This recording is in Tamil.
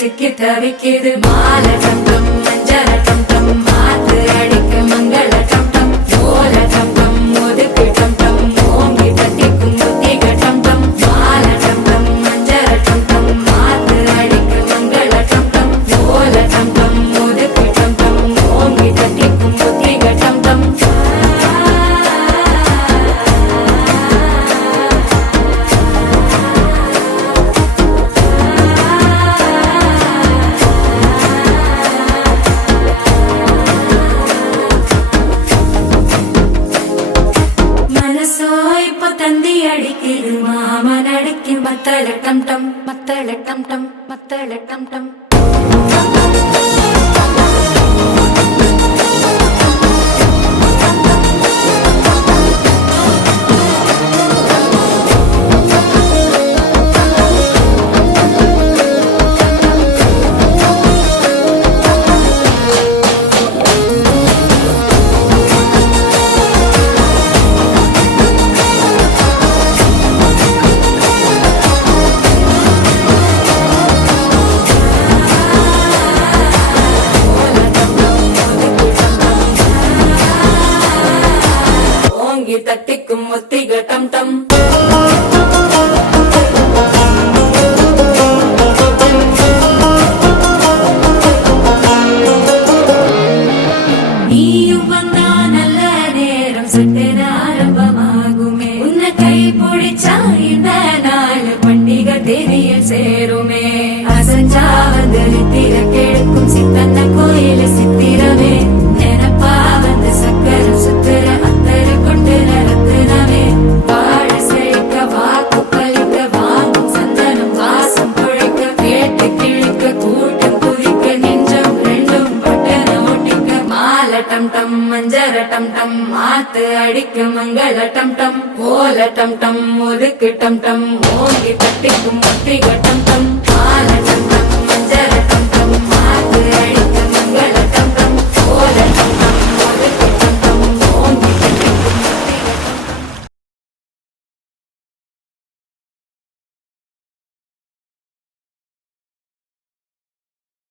சிக்கி தவிக்குது மாலை டம் டம் மஞ்சள் டம் டம் மாத்து அடிக்க மங்கள டம் டம் ஓல டம் டம் ஒதுக்கு டம் டம் ஓங்கி தட்டிக்கும் புத்திக டம் டம் மாலை டம் டம் மஞ்சள் டம் டம் மாத்து அடிக்க மங்கள டம் டம் ஓல டம் டம் ஒதுக்கு டம் டம் ஓங்கி தட்டிக்கும் புத்திக டம் டம் தந்தி அடிக்குது மாமன் அடிக்கு மத்தள டம் டம் மத்தள டம் டம் மத்தள டம் டம் தட்டிக்கும் ஒத்திக டம் டம் நீயும் வந்தா நல்ல நேரம் சட்டென ஆரம்பமாகுமே உன்னை கை பிடிச்சா இந்த நாள் பண்டிகை தேதியில் சேருமே அசஞ்சா வந்து நித்திர கெடுக்கும் சித்தன்ன கோயில சித்திரமே நினப்பா வந்து சக்கர சுத்திர அத்தரு கொண்டு நடத்துனவே வாழ செழிக்க வாக்கு பலிக்க வாங்கும் சந்தனம் வாசம் பொழைக்க கேட்டு கிழிக்க கூட்டம் குதிக்க நெஞ்சம் ரெண்டும் பட்டன ஒட்டிக்க மாலை டம் டம் மஞ்சர டம் டம் மாத்து அடிக்க மங்கள டம் டம் ஓல டம் டம் ஒதுக்கு டம் டம் ஓங்கி தட்டிக்கும் ஒத்திக டம் டம்